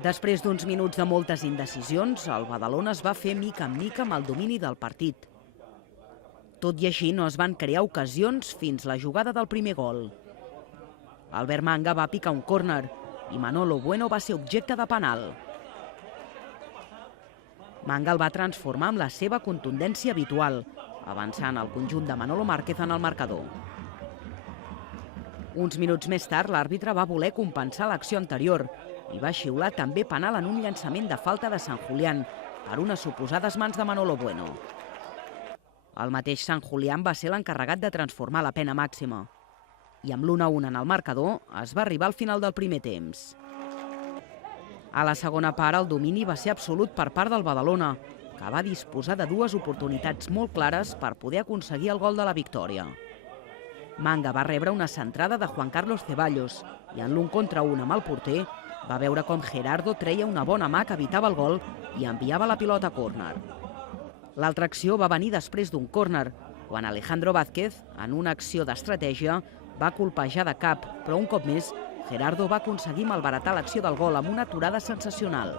Després d'uns minuts de moltes indecisions, el Badalona es va fer mica en mica amb el domini del partit. Tot i així, no es van crear ocasions fins la jugada del primer gol. Albert Manga va picar un córner i Manolo Bueno va ser objecte de penal. Manga el va transformar amb la seva contundència habitual, avançant el conjunt de Manolo Márquez en el marcador. Uns minuts més tard, l'àrbitre va voler compensar l'acció anterior i va xiular també penal en un llançament de falta de San Julián per unes suposades mans de Manolo Bueno. El mateix San Julián va ser l'encarregat de transformar la pena màxima. I amb l'1-1 en el marcador es va arribar al final del primer temps. A la segona part, el domini va ser absolut per part del Badalona, que va disposar de dues oportunitats molt clares per poder aconseguir el gol de la victòria. Manga va rebre una centrada de Juan Carlos Ceballos i en l'1 contra 1 amb el porter va veure com Gerardo treia una bona mà que evitava el gol i enviava la pilota a córner. L'altra acció va venir després d'un córner, quan Alejandro Vázquez, en una acció d'estratègia, va colpejar de cap, però un cop més, Gerardo va aconseguir malbaratar l'acció del gol amb una aturada sensacional.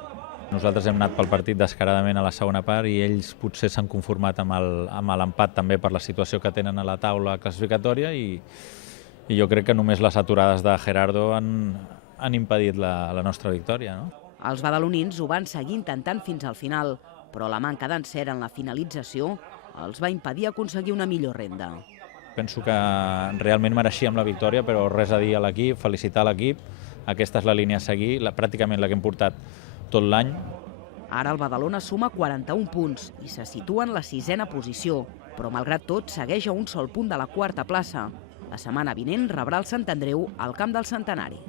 Nosaltres hem anat pel partit descaradament a la segona part i ells potser s'han conformat amb l'empat també per la situació que tenen a la taula classificatòria i jo crec que només les aturades de Gerardo han impedit la nostra victòria, no? Els badalonins ho van seguir intentant fins al final, però la manca d'encert en la finalització els va impedir aconseguir una millor renda. Penso que realment mereixíem la victòria, però res a dir a l'equip, felicitar l'equip. Aquesta és la línia a seguir, pràcticament la que hem portat tot l'any. Ara el Badalona suma 41 punts i se situa en la 6a posició, però malgrat tot segueix a un sol punt de la 4a plaça. La setmana vinent rebrà el Sant Andreu al camp del Centenari.